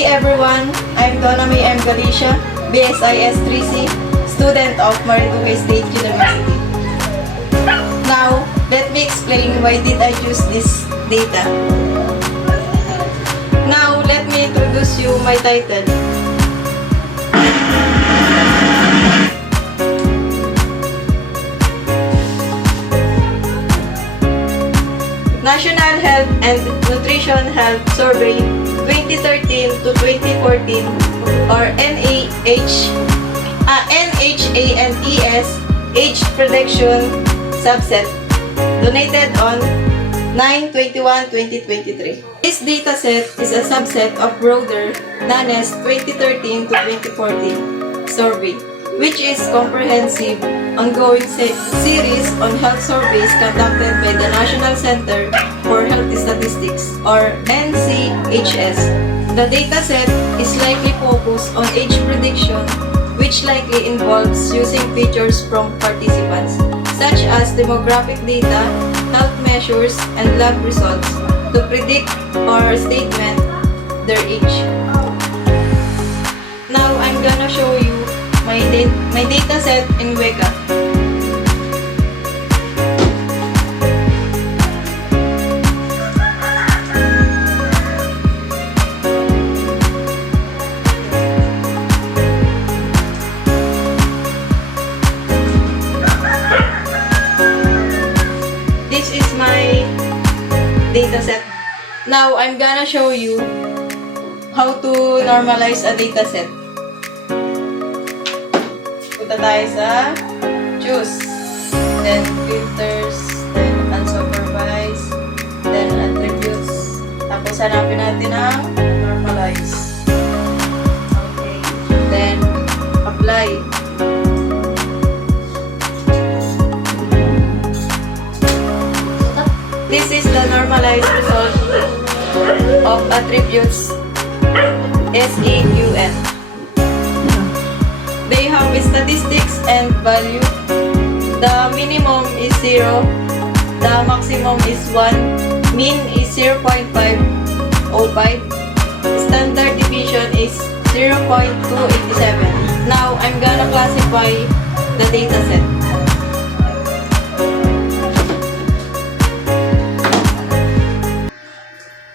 Hi everyone, I'm Donna May M. Galicia, BSIS 3C, student of Marinduque State University. Now, let me explain why did I choose this data. Now, let me introduce you my title. National Health and Nutrition Health Survey 2013 to 2014 or NHANES Age Prediction Subset donated on 9/21/2023. This dataset is a subset of broader NANES 2013 to 2014 survey, which is comprehensive ongoing series on health surveys conducted by the National Center for Health Statistics or NCHS. The dataset is likely focused on age prediction, which likely involves using features from participants such as demographic data, health measures, and lab results to predict or statement their age. Now I'm gonna show you my dataset in Weka. This is my dataset. Now I'm gonna show you how to normalize a dataset. Punta tayo sa choose, then filters, then unsupervised, then attributes. Tapos hanapin natin ang normalize. Okay. Then apply. This is the normalized result of attributes SEQN. They have statistics and value. The minimum is 0, the maximum is 1, mean is 0.505, standard deviation is 0.287. Now, I'm gonna classify the dataset.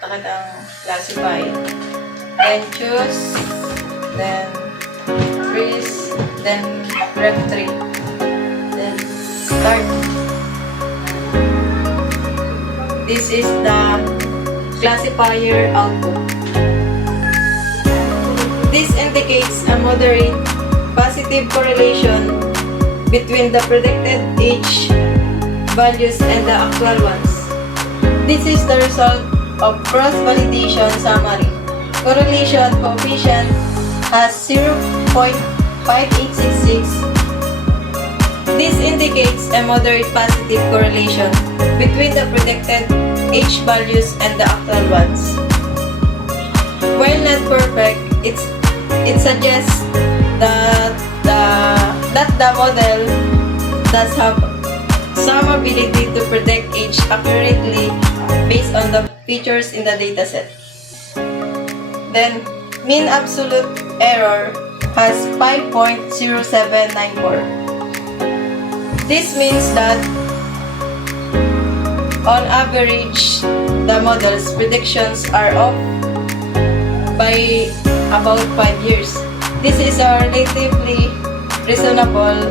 Takad ang classify. Then choose, then freeze, then ref 3, then start. This is the classifier output. This indicates a moderate positive correlation between the predicted age values and the actual ones. This is the result of cross-validation summary. Correlation coefficient has 0.5866. This indicates a moderate positive correlation between the predicted age values and the actual ones. While not perfect, it suggests that the model does have some ability to predict age accurately based on the features in the dataset. Then, mean absolute error has 5.0794. This means that on average, the model's predictions are off by about 5 years. This is a relatively reasonable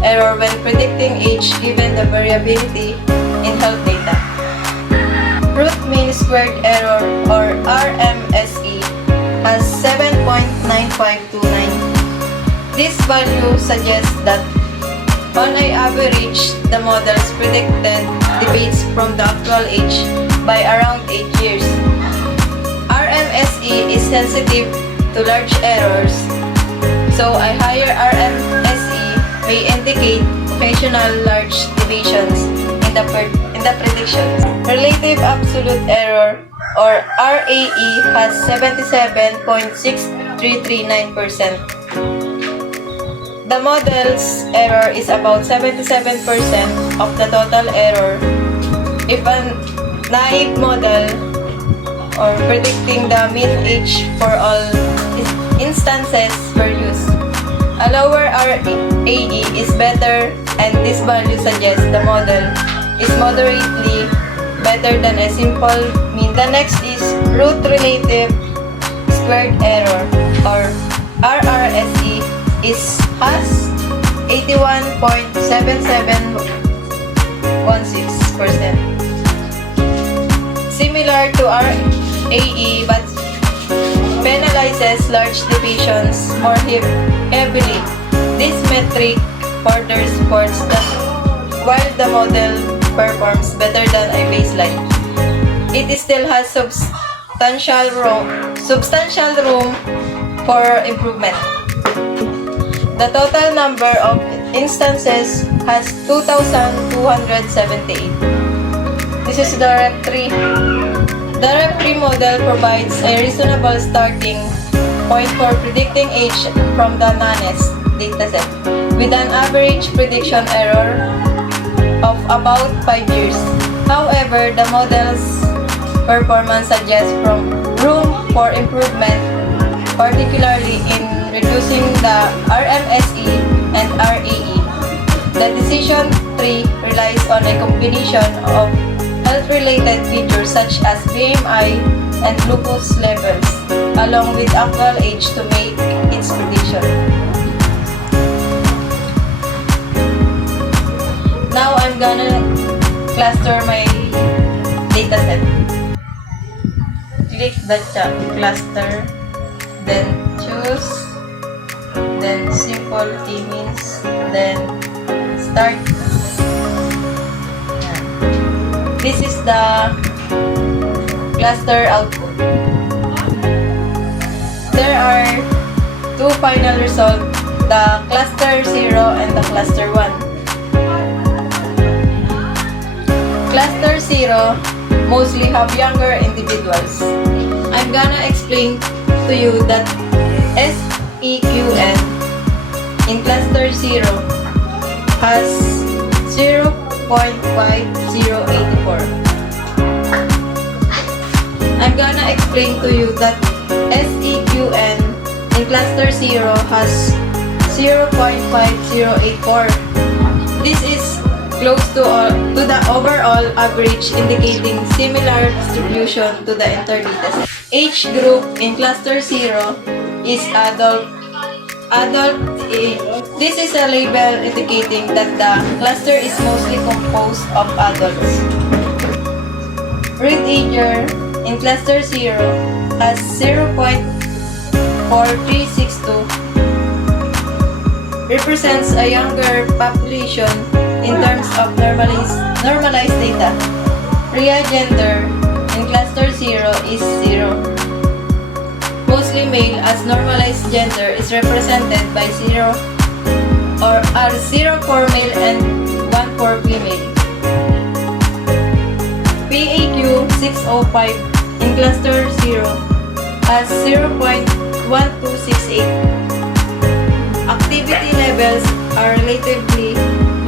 error when predicting age given the variability in health data. Root mean squared error or RMSE has 7.9529. This value suggests that on average, the model's predicted deviates from the actual age by around 8 years. RMSE is sensitive to large errors, so a higher RMSE may indicate occasional large deviations in the predictions. Relative absolute error or RAE has 77.6339%. The model's error is about 77% of the total error. If a naive model or predicting the mean age for all instances per use. A lower RAE is better, and this value suggests the model is moderately better than a simple mean. The next is root relative squared error, or RRSE has 81.7716%. Similar to RAE, but penalizes large deviations more heavily. This metric further supports that while the model performs better than a baseline, it still has substantial room for improvement. The total number of instances has 2,278. This is the REP3. The REP3 model provides a reasonable starting point for predicting age from the NANESS dataset, with an average prediction error of about 5 years. However, the model's performance suggests room for improvement, particularly in reducing the RMSE and RAE. The decision tree relies on a combination of health-related features such as BMI and glucose levels, along with actual age to make its prediction. Now I'm gonna cluster my dataset. Click the cluster, then choose, then simple k-means, then start. This is the cluster output. There are two final results, the cluster 0 and the cluster 1. Cluster 0 mostly have younger individuals. I'm gonna explain to you that SEQN in cluster 0 has 0.5084. I'm gonna explain to you that SEQN in cluster 0 has 0.5084. This is close to the overall average, indicating similar distribution to the entire dataset. Age group in cluster 0 is adult age. This is a label indicating that the cluster is mostly composed of adults. Read ager in cluster 0 has 0.4362, represents a younger population in terms of normalized data. RHEA gender in cluster 0 is 0. Mostly male, as normalized gender is represented by 0 for male and 1 for female. PAQ 605 in cluster 0 has 0.1268. Activity levels are relatively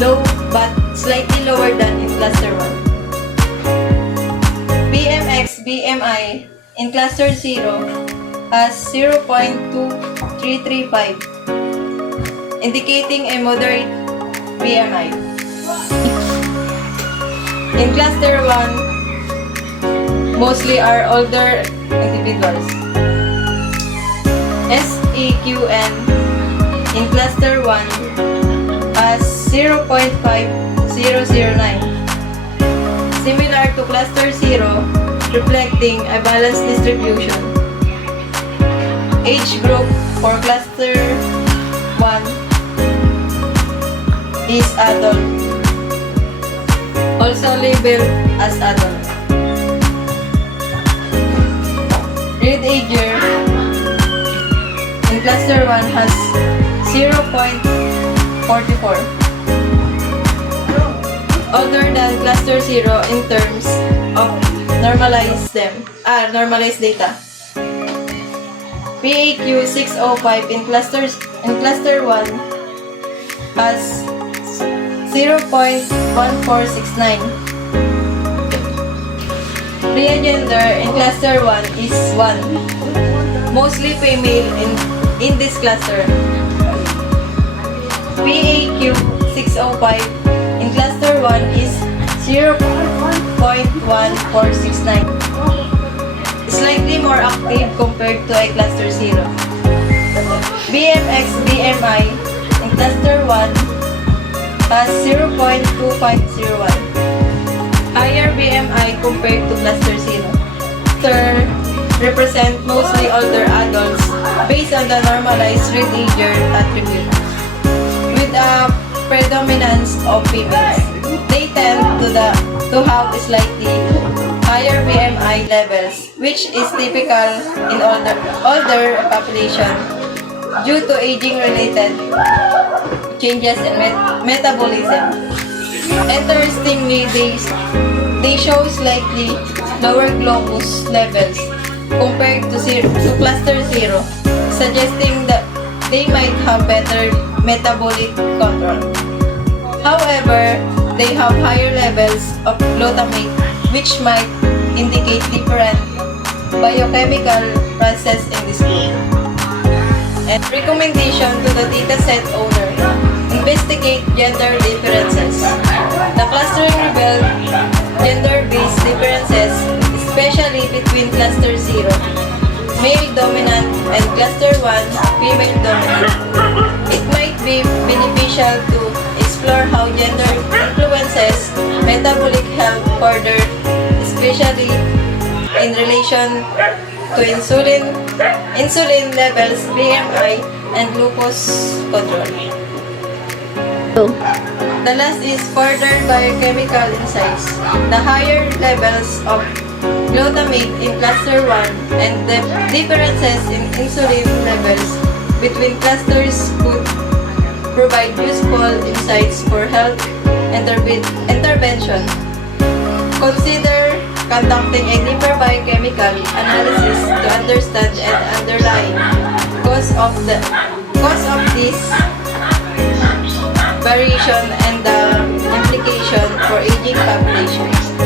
low but slightly lower than in cluster 1. PMX BMI in cluster 0 has 0.2335, indicating a moderate BMI. In cluster 1, mostly are older individuals. SEQN in cluster 1 has 0.5009, similar to cluster 0, reflecting a balanced distribution. Age group for cluster 1 is adult, also labeled as adult. Read ager in cluster 1 has 0.44, older than cluster 0 in terms of normalized data. PAQ 605 in cluster 1 has 0.1469, Urea gender in cluster 1 is 1, mostly female in this cluster. PAQ 605 in cluster 1 is 0.1469, slightly more active compared to a cluster 0. BMX BMI in cluster 1 has 0.2501, higher BMI compared to cluster 0. Cluster represent mostly older adults based on the normalized Reed-Ager attribute, with a predominance of females. They tend to have slightly higher BMI levels, which is typical in older population due to aging-related changes in metabolism. Interestingly, they show slightly lower glucose levels compared to cluster 0, suggesting that they might have better metabolic control. However, they have higher levels of glutamate, which might indicate different biochemical process in this group. And recommendation to the dataset owner: investigate gender differences. The clustering revealed gender-based differences, especially between cluster 0, male dominant, and cluster 1, female dominant. It might be beneficial to explore how gender influences metabolic health further, especially in relation to insulin levels, BMI, and glucose control. The last is further biochemical insights. The higher levels of glutamate in cluster 1 and the differences in insulin levels between clusters could provide useful insights for health intervention. Consider conducting a deeper biochemical analysis to understand and underlying cause of this variation and the implication for aging populations.